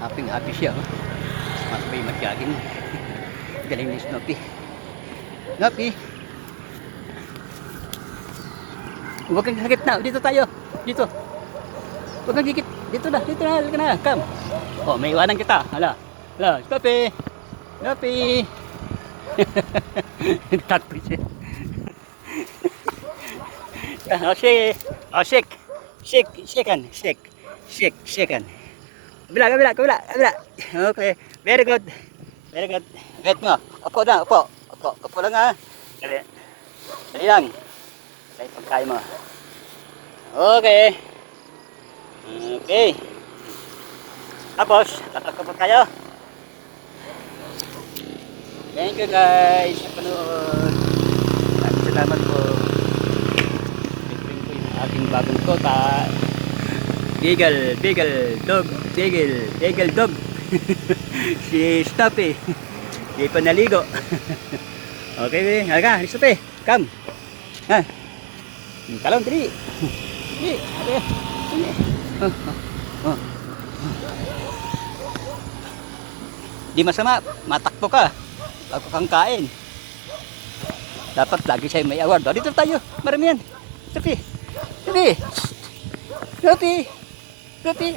Happy siya. Oh. Masabay mag-jogging. Galing ni Snoopy. Snoopy! Huwag kang sakit na. Dito tayo. Dito. Huwag kang gigit. Dito na. Halika na. Come. Oh, may iwanan kita. Hala. Snoopy! Snoopy! Takbo siya. Oh, shake. Oh, shake. Shake. Kabila. Okay. Very good. Wait mo. Upo lang ha. Dali lang. Dali pagkain mo. Okay. Tapos, tatakbo pa kayo. Thank you guys sa panood. Salamat po. Ito yung ating bagong kota. Beagle dog. Si Snoopy. Di pa naligo. Okay, halika, Snoopy. Come. Ha. Talon, dali. Okay. Di masama, matakbo ka. Bago kang kain. Dapat lagi siya may award. O, dito tayo. Marami yan. Snoopy.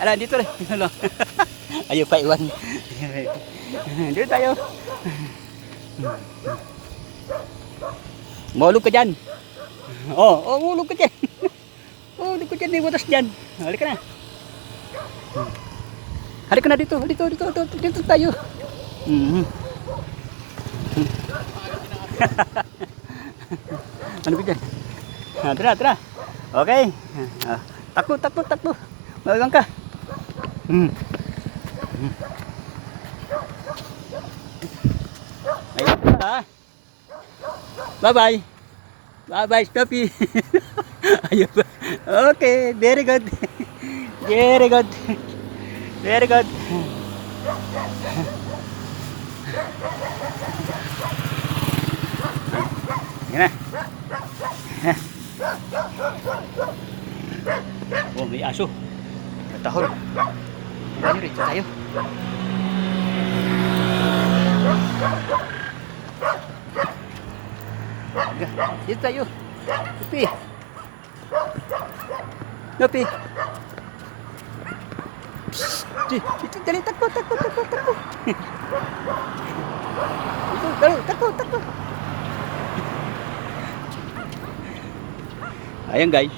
Ala, dito rin. Ayaw pa iwan. Dito tayo. Mahulog ka dyan. Mahulog ka dyan. Mahulog ka dyan. May butas dyan. Halika na. Halika na dito. Dito tayo. Ano ba dyan? Tara. Okay. Takbo. Magang ka. Ayun ka. Bye-bye, Snoopy. Ayun ba? Okay, very good. Yan na. Oh, may aso. Matahol. Dito tayo. Dito tayo. Snoopy. Dito, dali, takbo. Dito, dali, takbo. Ayan guys.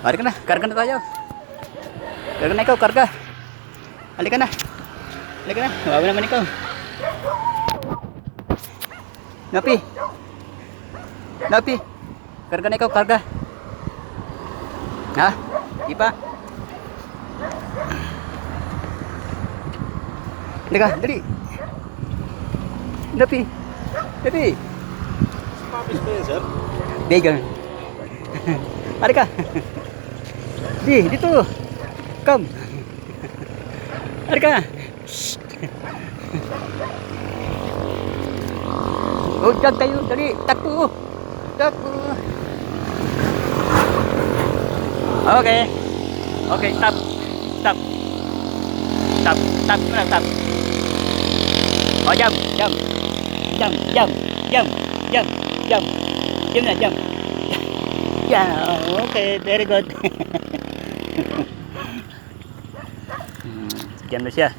Karga na tayo. Karga na ikaw. Halika na. Wawa naman ikaw. Snoopy. Karga na ikaw. Ha? Di pa? Halika, dali. Snoopy. Mabis ba yan, sir? Beagle. Halika. Dito. Come. Halika. Oh, dyan tayo. Dali. Takbo. Okay, stop. Oh, jump. Jump. Yeah, okay, very good. Diyan na siya.